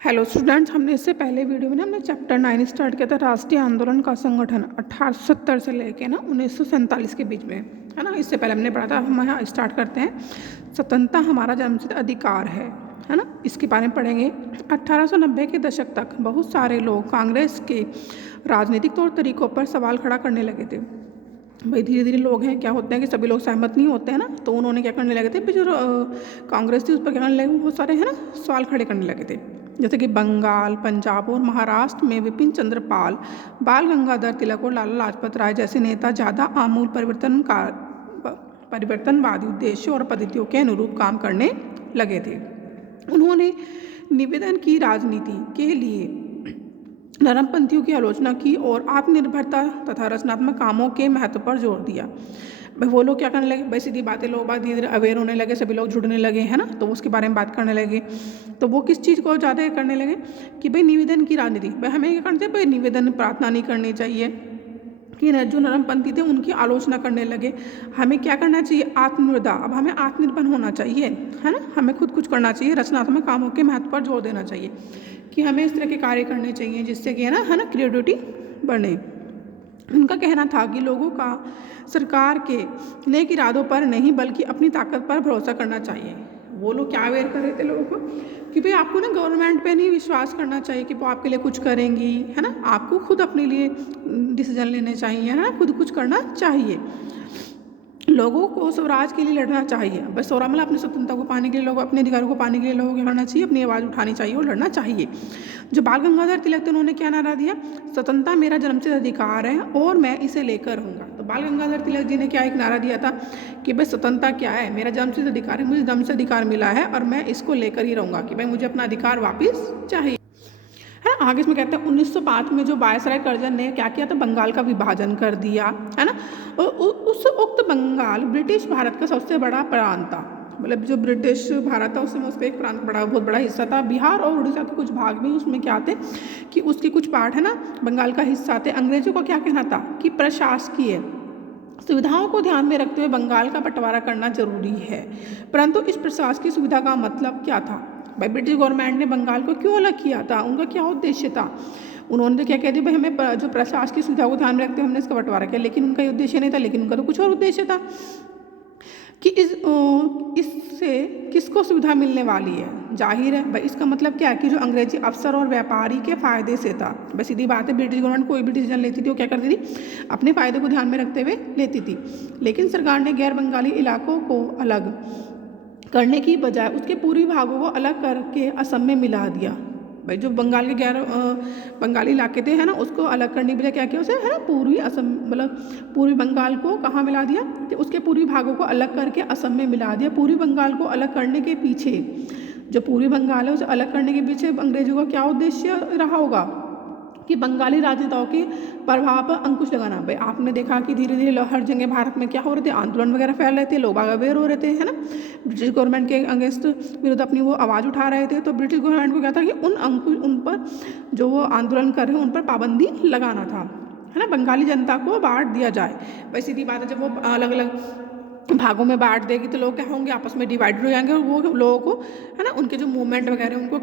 Hello students, हमने इससे पहले वीडियो में ना हमने चैप्टर 9 स्टार्ट किया था, राष्ट्रीय आंदोलन का संगठन 1870 से लेके ना 1947 के बीच में, है ना। इससे पहले हमने पढ़ा था। हम यहाँ स्टार्ट करते हैं। स्वतंत्रता हमारा जन्मसिद्ध अधिकार है ना। इसके बारे में पढ़ेंगे। 1890 के दशक तक बहुत सारे लोग कांग्रेस के राजनीतिक तौर तरीकों पर सवाल खड़ा करने लगे थे। भाई धीरे धीरे लोग हैं क्या होते हैं कि सभी लोग सहमत नहीं होते हैं ना, तो उन्होंने क्या करने लगे थे, जो कांग्रेस थी उस पर क्या करने लगे, बहुत सारे है ना सवाल खड़े करने लगे थे। जैसे कि बंगाल, पंजाब और महाराष्ट्र में विपिन चंद्र पाल, बाल गंगाधर तिलक और लाला लाजपत राय जैसे नेता ज़्यादा आमूल परिवर्तनवादी उद्देश्यों और पद्धतियों के अनुरूप काम करने लगे थे। उन्होंने निवेदन की राजनीति के लिए नरमपंथियों की आलोचना की और आत्मनिर्भरता तथा रचनात्मक कामों के महत्व पर जोर दिया। भाई वो लोग क्या करने लगे, भाई सीधी बातें, लोग बात धीरे धीरे अवेयर होने लगे, सभी लोग जुड़ने लगे, है ना। तो उसके बारे में बात करने लगे। तो वो किस चीज़ को ज़्यादा करने लगे कि भाई निवेदन की राजनीति, भाई हमें क्या करना चाहिए, भाई निवेदन प्रार्थना नहीं करनी चाहिए कि जो नरमपंथी थे उनकी आलोचना करने लगे। हमें क्या करना चाहिए, आत्मनिर्भरता। अब हमें आत्मनिर्भर होना चाहिए, है ना। हमें खुद कुछ करना चाहिए, रचनात्मक कामों के महत्व पर जोर देना चाहिए कि हमें इस तरह के कार्य करने चाहिए जिससे कि है ना क्रिएटिविटी बढ़े। उनका कहना था कि लोगों का सरकार के नेक इरादों पर नहीं बल्कि अपनी ताकत पर भरोसा करना चाहिए। वो लोग क्या अवेयर कर रहे थे लोगों को कि भाई आपको ना गवर्नमेंट पे नहीं विश्वास करना चाहिए कि वो आपके लिए कुछ करेंगी, है ना। आपको खुद अपने लिए डिसीजन लेने चाहिए, है ना, खुद कुछ करना चाहिए। लोगों को स्वराज के लिए लड़ना चाहिए। बस स्वराज मतलब अपनी स्वतंत्रता को पाने के लिए, लोगों अपने अधिकारों को पाने के लिए लोगों को लड़ना चाहिए, अपनी आवाज़ उठानी चाहिए और लड़ना चाहिए। जो बाल गंगाधर तिलक थे उन्होंने क्या नारा दिया, स्वतंत्रता मेरा जन्मसिद्ध अधिकार है और मैं इसे लेकर रहूँगा। तो बाल गंगाधर तिलक जी ने क्या एक नारा दिया था कि भाई स्वतंत्रता क्या है, मेरा जन्मसिद्ध अधिकार है, मुझे जन्मसिद्ध अधिकार मिला है और मैं इसको लेकर ही रहूँगा कि भाई मुझे अपना अधिकार वापस चाहिए, है ना। आगे इसमें कहते हैं 1905 में जो वायसराय कर्जन ने क्या किया था, बंगाल का विभाजन कर दिया, है ना। और उस उक्त बंगाल ब्रिटिश भारत का सबसे बड़ा प्रांत था। मतलब जो ब्रिटिश भारत था उसमें उसका एक प्रांत बहुत बड़ा हिस्सा था। बिहार और उड़ीसा के कुछ भाग भी उसमें क्या थे कि उसके कुछ पार्ट है ना बंगाल का हिस्सा थे। अंग्रेजों का क्या कहना था कि प्रशासकीय सुविधाओं को ध्यान में रखते हुए बंगाल का बंटवारा करना जरूरी है। परंतु इस प्रशासकीय सुविधा का मतलब क्या था, भाई ब्रिटिश गवर्नमेंट ने बंगाल को क्यों अलग किया था, उनका क्या उद्देश्य था। उन्होंने तो क्या कह दिया, भाई हमें जो प्रशासकीय सुविधा को ध्यान में रखते हुए हमने इसका बंटवारा किया, लेकिन उनका ये उद्देश्य नहीं था। लेकिन उनका तो कुछ और उद्देश्य था कि इससे किसको सुविधा मिलने वाली है। जाहिर है भाई इसका मतलब क्या है कि जो अंग्रेजी अफसर और व्यापारी के फ़ायदे से था। भाई सीधी बात है, ब्रिटिश गवर्नमेंट कोई भी डिसीजन लेती थी वो क्या करती थी, अपने फ़ायदे को ध्यान में रखते हुए लेती थी। लेकिन सरकार ने गैर बंगाली इलाकों को अलग करने की बजाय उसके पूर्वी भागों को अलग करके असम में मिला दिया। भाई जो बंगाल के बंगाली इलाके थे, है ना, उसको अलग करने के लिए क्या किया उसे, है ना, पूर्वी असम मतलब पूर्वी बंगाल को कहाँ मिला दिया, कि उसके पूर्वी भागों को अलग करके असम में मिला दिया। पूर्वी बंगाल को अलग करने के पीछे, जो पूर्वी बंगाल है उसे अलग करने के पीछे अंग्रेजों का क्या उद्देश्य रहा होगा कि बंगाली राजनेताओं के प्रभाव पर अंकुश लगाना। भाई आपने देखा कि धीरे धीरे हर जगह भारत में क्या हो रहे थे, आंदोलन वगैरह फैल रहे थे, लोग अवेयर हो रहे थे, है ना, ब्रिटिश गवर्नमेंट के अगेंस्ट विरुद्ध अपनी वो आवाज़ उठा रहे थे। तो ब्रिटिश गवर्नमेंट को क्या था कि उन पर जो वो आंदोलन कर रहे हैं उन पर पाबंदी लगाना था, है ना, बंगाली जनता को बांट दिया जाए। भाई सीधी बात है, जब वो अलग अलग भागों में बांट देगी तो लोग क्या होंगे, आपस में डिवाइडेड हो जाएंगे और वो लोगों को, है ना, उनके जो मूवमेंट वगैरह उनको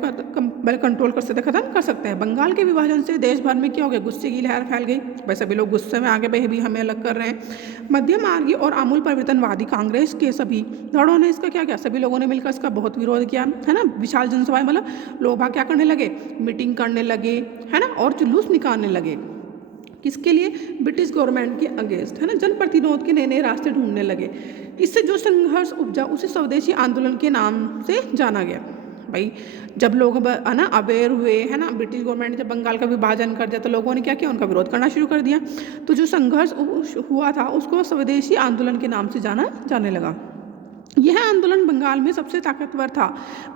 कंट्रोल कर सकते, खत्म कर सकते हैं। बंगाल के विभाजन से देश भर में क्या हो गया, गुस्से की लहर फैल गई। भाई सभी लोग गुस्से में आगे भाई भी हमें अलग कर रहे हैं। मध्यम मार्गी और आमूल परिवर्तनवादी कांग्रेस के सभी धड़ों ने इसका क्या किया, सभी लोगों ने मिलकर इसका बहुत विरोध किया, है ना। विशाल जनसभाएं, मतलब लोग क्या करने लगे, मीटिंग करने लगे, है ना, और जुलूस निकालने लगे। किसके लिए, ब्रिटिश गवर्नमेंट के अगेंस्ट, है ना। जन प्रतिरोध के नए नए रास्ते ढूंढने लगे। इससे जो संघर्ष उपजा उसे स्वदेशी आंदोलन के नाम से जाना गया। भाई जब लोग है ना अवेयर हुए, है ना, ब्रिटिश गवर्नमेंट ने जब बंगाल का विभाजन कर दिया तो लोगों ने क्या किया, उनका विरोध करना शुरू कर दिया। तो जो संघर्ष हुआ था उसको स्वदेशी आंदोलन के नाम से जाना जाने लगा। यह आंदोलन बंगाल में सबसे ताकतवर था,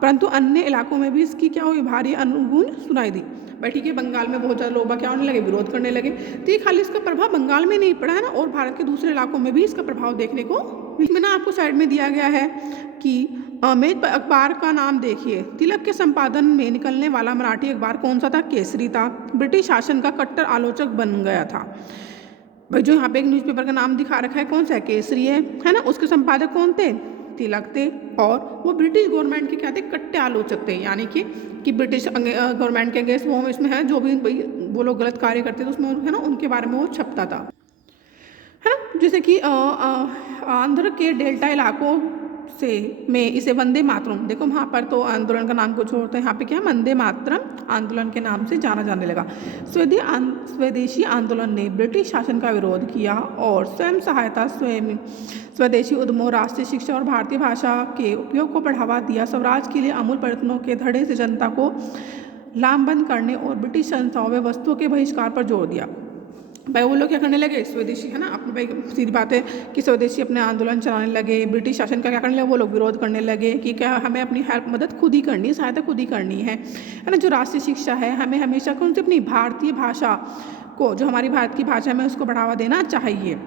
परंतु अन्य इलाकों में भी इसकी क्या हुई, भारी अनुगूंज सुनाई दी। भाई ठीक है, बंगाल में बहुत ज़्यादा लोग क्या होने लगे, विरोध करने लगे। तो ये खाली इसका प्रभाव बंगाल में नहीं पड़ा, है ना, और भारत के दूसरे इलाकों में भी इसका प्रभाव देखने को। इसमें ना आपको साइड में दिया गया है कि मेज अखबार का नाम देखिए। तिलक के संपादन में निकलने वाला मराठी अखबार कौन सा था, केसरी था। ब्रिटिश शासन का कट्टर आलोचक बन गया था। भाई जो यहाँ पे एक न्यूज़पेपर का नाम दिखा रखा है कौन सा है, केसरी है ना। उसके संपादक कौन थे, तिलक थे और वो ब्रिटिश गवर्नमेंट के क्या थे, कट्टे आलोचक थे, यानी कि ब्रिटिश गवर्नमेंट के अगेंस्ट वो इसमें है जो भी भाई वो लोग गलत कार्य करते थे उसमें है ना उनके बारे में वो छपता था, है ना। जैसे कि आंध्र के डेल्टा इलाकों से में इसे वंदे मातरम, देखो वहाँ पर तो आंदोलन का नाम कुछ और था, यहाँ पे क्या वंदे मातरम आंदोलन के नाम से जाना जाने लगा। स्वदेशी आंदोलन ने ब्रिटिश शासन का विरोध किया और स्वयं सहायता स्वदेशी उद्यमों, राष्ट्रीय शिक्षा और भारतीय भाषा के उपयोग को बढ़ावा दिया। स्वराज के लिए अमूल प्रयत्नों के धड़े से जनता को लामबंद करने और ब्रिटिश संस्थाओं व वस्तुओं के बहिष्कार पर जोर दिया। भाई वो लोग क्या करने लगे, स्वदेशी है ना, अपने भाई सीधी बात है कि स्वदेशी अपने आंदोलन चलाने लगे, ब्रिटिश शासन का क्या करने लगे, वो लोग विरोध करने लगे कि क्या हमें अपनी हेल्प मदद खुद ही करनी है, सहायता खुद ही करनी है ना। जो राष्ट्रीय शिक्षा है हमें हमेशा कौन सी अपनी भारतीय भाषा को, जो हमारी भारत की भाषा में उसको बढ़ावा देना चाहिए।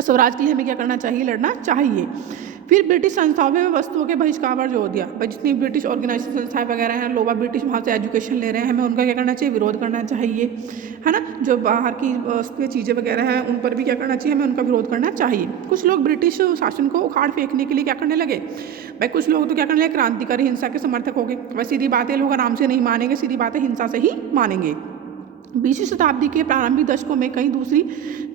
स्वराज के लिए हमें क्या करना चाहिए, लड़ना चाहिए। फिर ब्रिटिश संस्थाओं में वस्तुओं के बहिष्कार पर जोर दिया। भाई जितनी ब्रिटिश ऑर्गेनाइजेशन संस्थाएं वगैरह हैं, लोग ब्रिटिश वहाँ से एजुकेशन ले रहे हैं, हमें उनका क्या करना चाहिए, विरोध करना चाहिए, है ना। जो बाहर की चीज़ें वगैरह हैं उन पर भी क्या करना चाहिए, हमें उनका विरोध करना चाहिए। कुछ लोग ब्रिटिश शासन को उखाड़ फेंकने के लिए क्या करने लगे, भाई कुछ लोग तो क्या करने लगे, क्रांतिकारी हिंसा के समर्थक हो गए। वह सीधी बातें लोग आराम से नहीं मानेंगे, सीधी बातें हिंसा से ही मानेंगे। 20वीं शताब्दी के प्रारंभिक दशकों में कई दूसरी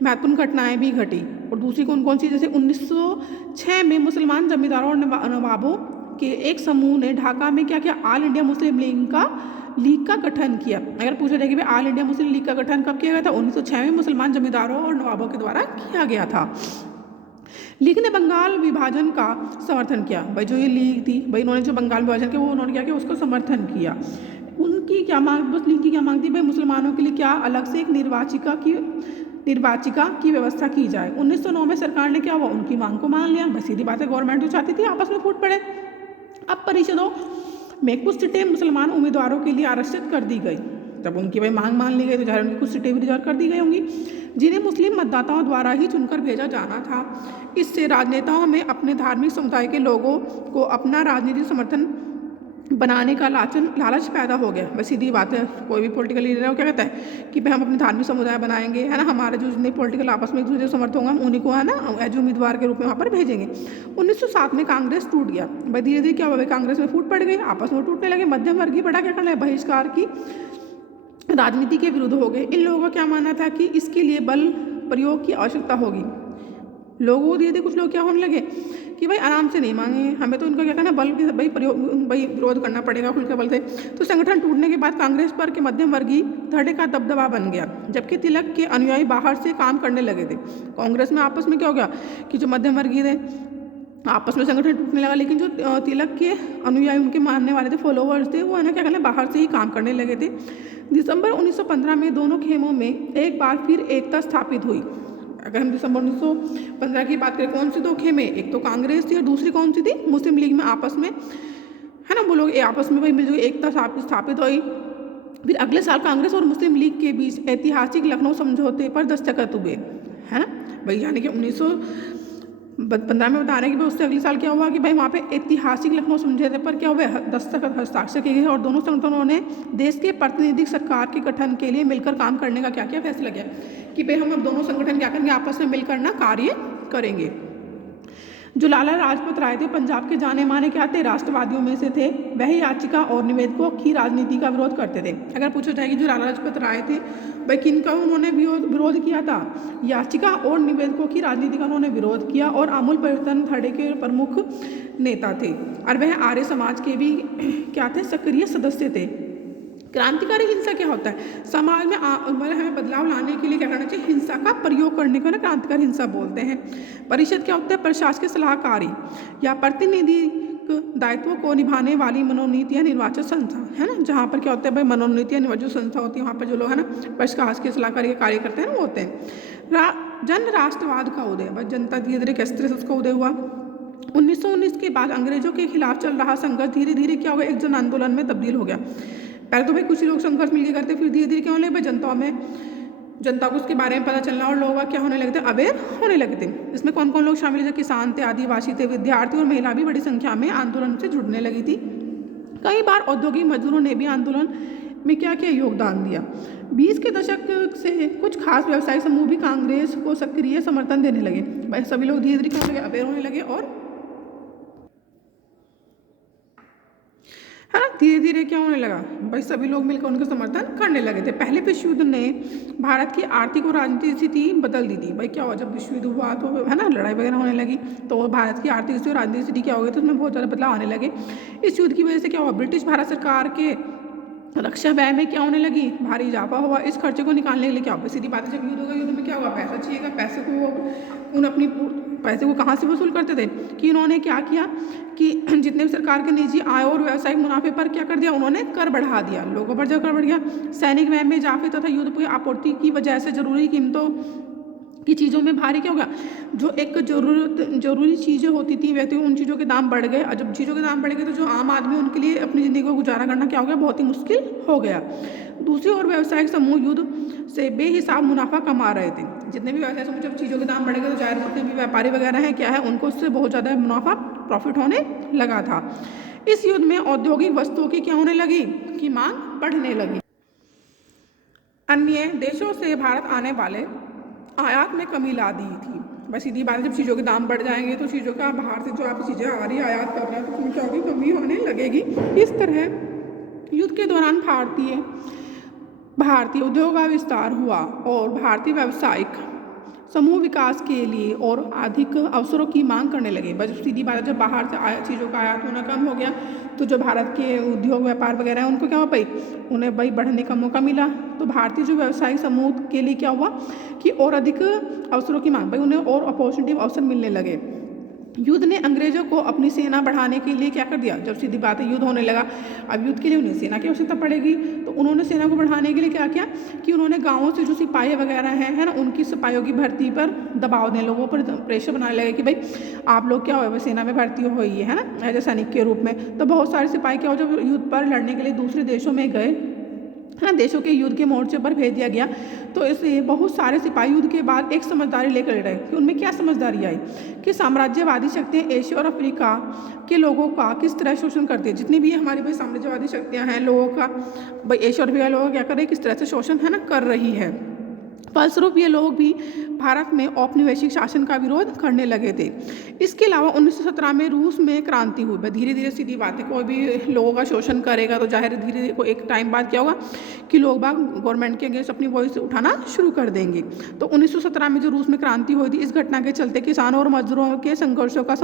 महत्वपूर्ण घटनाएं भी घटी, और दूसरी कौन कौन सी, जैसे 1906 में मुसलमान जमींदारों और नवाबों के एक समूह ने ढाका में क्या किया, ऑल इंडिया मुस्लिम लीग का गठन किया। अगर पूछा जाए कि भाई ऑल इंडिया मुस्लिम लीग का गठन कब किया गया था, 1906 में मुसलमान जमींदारों और नवाबों के द्वारा किया गया था। लीग ने बंगाल विभाजन का समर्थन किया। भाई जो ये लीग थी, भाई इन्होंने जो बंगाल विभाजन किया वो उन्होंने क्या किया, उसको समर्थन किया। उनकी क्या मांग, बस लीग की क्या मांग थी, भाई मुसलमानों के लिए क्या अलग से एक निर्वाचिका की व्यवस्था की जाए। 1909 में सरकार ने क्या हुआ, उनकी मांग को मान लिया। बस सीधी बात है, गवर्नमेंट जो चाहती थी आपस में फूट पड़े। अब परिषदों में कुछ सीटें मुसलमान उम्मीदवारों के लिए आरक्षित कर दी गई। जब उनकी भाई मांग मान ली गई तो जाहिर उनकी कुछ सीटें भी रिजर्व कर दी गई होंगी, जिन्हें मुस्लिम मतदाताओं द्वारा ही चुनकर भेजा जाना था। इससे राजनेताओं में अपने धार्मिक समुदाय के लोगों को अपना राजनीतिक समर्थन बनाने का लालच पैदा हो गया। बस सीधी बात है, कोई भी पॉलिटिकल लीडर है वो क्या कहता है कि भाई हम अपने धार्मिक समुदाय बनाएंगे, है ना, हमारे जो जितने पॉलिटिकल आपस में एक दूसरे समर्थ होंगे हम उन्हीं को है ना एज उम्मीदवार के रूप में वहाँ पर भेजेंगे। 1907 में कांग्रेस टूट गया। भाई धीरे धीरे क्या हुआ, कांग्रेस में फूट पड़ गई, आपस में टूटने लगे। मध्यम वर्गीय बड़ा क्या करना है, बहिष्कार की राजनीति के विरुद्ध हो गए। इन लोगों का क्या मानना था कि इसके लिए बल प्रयोग की आवश्यकता होगी। लोगों को धीरे धीरे कुछ लोग क्या होने लगे कि भाई आराम से नहीं मांगे, हमें तो इनका क्या करना, बल के भाई विरोध करना पड़ेगा खुल के बल से। तो संगठन टूटने के बाद कांग्रेस पर के मध्यम वर्गीय धड़े का दबदबा बन गया, जबकि तिलक के अनुयायी बाहर से काम करने लगे थे। कांग्रेस में आपस में क्या हो गया कि जो मध्यम वर्गीय थे आपस में संगठन टूटने लगा, लेकिन जो तिलक के अनुयायी उनके मानने वाले थे, फॉलोवर्स थे, वो है ना क्या करने, बाहर से ही काम करने लगे थे। दिसंबर 1915 में दोनों खेमों में एक बार फिर एकता स्थापित हुई। अगर हम दिसंबर 1915 की बात करें, कौन सी दो खेमें, एक तो कांग्रेस थी और दूसरी कौन सी थी, मुस्लिम लीग में आपस में, है ना, वो लोग आपस में भाई मिलजुल एकता स्थापित हुई। फिर अगले साल कांग्रेस और मुस्लिम लीग के बीच ऐतिहासिक लखनऊ समझौते पर दस्तखत हुए, है ना भाई, यानी कि 1915 में बता रहे हैं कि भाई उससे अगले साल क्या हुआ कि भाई वहाँ पे ऐतिहासिक लखनऊ समझौते पर क्या हुआ, दस्तखत हस्ताक्षर किए गए और दोनों संगठनों ने देश के प्रतिनिधिक सरकार के गठन के लिए मिलकर काम करने का क्या किया, फैसला किया कि भाई हम अब दोनों संगठन क्या करेंगे, आपस में मिलकर ना कार्य करेंगे। जो लाला लाजपत राय थे पंजाब के जाने माने क्या थे, राष्ट्रवादियों में से थे। वह याचिका और निवेदकों की राजनीति का विरोध करते थे। अगर पूछा जाए कि जो लाला लाजपत राय थे भाई किनका उन्होंने विरोध किया था, याचिका और निवेदकों की राजनीति का उन्होंने विरोध किया और आमूल परिवर्तन धड़े के प्रमुख नेता थे। और वह आर्य समाज के भी क्या थे, सक्रिय सदस्य थे। क्रांतिकारी हिंसा क्या होता है, समाज में हमें बदलाव लाने के लिए क्या करना चाहिए, हिंसा का प्रयोग करने को ना क्रांतिकारी हिंसा बोलते हैं। परिषद क्या होता है, प्रशासकीय सलाहकारी या प्रतिनिधि दायित्वों को निभाने वाली मनोनीत या निर्वाचक संस्था, है ना, जहाँ पर क्या होता है भाई मनोनीत या निर्वाचक संस्था होती है, वहाँ पर जो लोग है ना प्रशासकीय सलाहकारी के कार्य करते हैं वो होते हैं। जन राष्ट्रवाद का उदय, भाई जनता धीरे धीरे किस तरह से उसका उदय हुआ। 1919 के बाद अंग्रेजों के खिलाफ चल रहा संघर्ष धीरे धीरे क्या हुआ, एक जन आंदोलन में तब्दील हो गया। पहले तो भाई कुछ लोग संघर्ष मिलकर करते, फिर धीरे धीरे क्या होने लगे, जनता को उसके बारे में पता चलना और लोग क्या होने लगे थे, अवेयर होने लगे थे। इसमें कौन कौन लोग शामिल थे, किसान थे, आदिवासी थे, विद्यार्थी और महिला भी बड़ी संख्या में आंदोलन से जुड़ने लगी थी। कई बार औद्योगिक मजदूरों ने भी आंदोलन में क्या किया, योगदान दिया। 20 के दशक से कुछ खास व्यवसायिक समूह भी कांग्रेस को सक्रिय समर्थन देने लगे। भाई सभी लोग धीरे धीरे क्या होने लगे, अवेयर होने लगे और है ना। धीरे धीरे क्या होने लगा भाई, सभी लोग मिलकर उनका समर्थन करने लगे थे। पहले विश्व युद्ध ने भारत की आर्थिक और राजनीतिक स्थिति बदल दी थी। भाई क्या हुआ, जब विश्व युद्ध हुआ तो है ना लड़ाई वगैरह होने लगी, तो भारत की आर्थिक स्थिति और राजनीतिक स्थिति क्या हो गई, तो उसमें बहुत ज़्यादा बदलाव आने लगे। इस युद्ध की वजह से क्या हुआ, ब्रिटिश भारत सरकार के रक्षा व्यय में क्या होने लगी, भारी इजाफा हुआ। इस खर्चे को निकालने के लिए क्या हुआ, सीधी बात है, जब युद्ध होगा, युद्ध में क्या हुआ, पैसा चाहिएगा। पैसे को उन अपनी पैसे को कहाँ से वसूल करते थे कि इन्होंने क्या किया कि जितने भी सरकार के निजी आय और व्यावसायिक मुनाफे पर क्या कर दिया, उन्होंने कर बढ़ा दिया। लोगों पर जब कर बढ़ गया, सैनिक व्यय में इजाफे तथा युद्ध की आपूर्ति की वजह से जरूरी कीमतों की चीज़ों में भारी क्या होगा, जो एक जरूरी चीज़ें होती थी व्यक्ति, उन चीज़ों के दाम बढ़ गए। और जब चीज़ों के दाम बढ़ गए तो जो आम आदमी उनके लिए अपनी ज़िंदगी को गुजारा करना क्या हो गया, बहुत ही मुश्किल हो गया। दूसरी ओर व्यावसायिक समूह युद्ध से बेहिसाब मुनाफा कमा रहे थे। जितने भी व्यवसाय समूह, जब चीज़ों के दाम बढ़ गए तो जाहिर जितने भी व्यापारी वगैरह हैं क्या है, उनको उससे बहुत ज़्यादा मुनाफा प्रॉफिट होने लगा था। इस युद्ध में औद्योगिक वस्तुओं की क्या होने लगी कि मांग बढ़ने लगी। अन्य देशों से भारत आने वाले आयात में कमी ला दी थी। बस सीधी बात है, जब चीज़ों के दाम बढ़ जाएंगे तो चीज़ों का बाहर से जो आप चीज़ें आ रही आयात कर रहे हैं तो उसमें क्या होगी, कमी होने लगेगी। इस तरह युद्ध के दौरान भारतीय उद्योग का विस्तार हुआ और भारतीय व्यावसायिक समूह विकास के लिए और अधिक अवसरों की मांग करने लगे। बस सीधी बात है, जब बाहर से चीज़ों का आयात होना कम हो गया तो जो भारत के उद्योग व्यापार वगैरह हैं उनको क्या हुआ भाई, उन्हें भाई बढ़ने का मौका मिला। तो भारतीय जो व्यावसायिक समूह के लिए क्या हुआ कि और अधिक अवसरों की मांग, भाई उन्हें और अपॉर्चुनिटी अवसर मिलने लगे। युद्ध ने अंग्रेजों को अपनी सेना बढ़ाने के लिए क्या कर दिया, जब सीधी बात है युद्ध होने लगा, अब युद्ध के लिए उन्हें सेना की आवश्यकता पड़ेगी, तो उन्होंने सेना को बढ़ाने के लिए क्या किया कि उन्होंने गांवों से जो सिपाही वगैरह हैं है ना, उनकी सिपाहियों की भर्ती पर दबाव देने, लोगों पर प्रेशर बनाने लगे कि भाई आप लोग क्या हो सेना में भर्ती हो है ना एज ए सैनिक के रूप में। तो बहुत सारे सिपाही क्या हो, जब युद्ध पर लड़ने के लिए दूसरे देशों में गए, हाँ देशों के युद्ध के मोर्चे पर भेज दिया गया। तो इसलिए बहुत सारे सिपाही युद्ध के बाद एक समझदारी लेकर लड़े कि उनमें क्या समझदारी आई कि साम्राज्यवादी शक्तियाँ एशिया और अफ्रीका के लोगों का किस तरह शोषण करती है। जितनी भी हमारी भाई साम्राज्यवादी शक्तियाँ हैं, लोगों का भाई एशिया और अफ्रीका लोगों का क्या कर रही है, किस तरह से शोषण है ना कर रही है। फलस्वरूप ये लोग भी भारत में औपनिवेशिक शासन का विरोध करने लगे थे। इसके अलावा 1917 में रूस में क्रांति हुई। धीरे धीरे सीधी बात है, कोई भी लोगों का शोषण करेगा तो जाहिर धीरे धीरे को एक टाइम बाद क्या होगा कि लोग बाग गवर्नमेंट के अगेंस्ट अपनी वॉइस उठाना शुरू कर देंगे। तो 1917 में जो रूस में क्रांति हुई थी, इस घटना के चलते किसानों और मजदूरों के संघर्षों का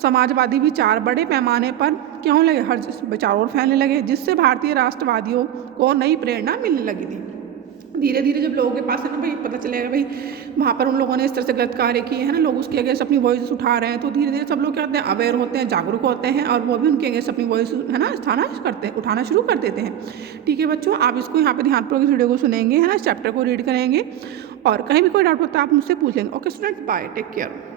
समाजवादी विचार बड़े पैमाने पर क्या होने लगे, हर विचार और फैलने लगे, जिससे भारतीय राष्ट्रवादियों को नई प्रेरणा मिलने लगी थी। धीरे धीरे जब लोगों के पास है ना भाई पता चलेगा भाई वहाँ पर उन लोगों ने इस तरह से गलत कार्य किए हैं ना, लोग उसके अगेंस्ट अपनी वॉइस उठा रहे हैं, तो धीरे धीरे सब लोग क्या होते हैं, अवेयर होते हैं, जागरूक होते हैं और वो भी उनके अगेंस्ट अपनी वॉइस है ना उठाना शुरू कर देते हैं। ठीक है बच्चों, आप इसको यहाँ पे ध्यानपूर्वक इस वीडियो को सुनेंगे है ना, इस चैप्टर को रीड करेंगे और कहीं भी कोई डाउट होता है आप मुझसे पूछ लेंगे। Okay student, bye, take care.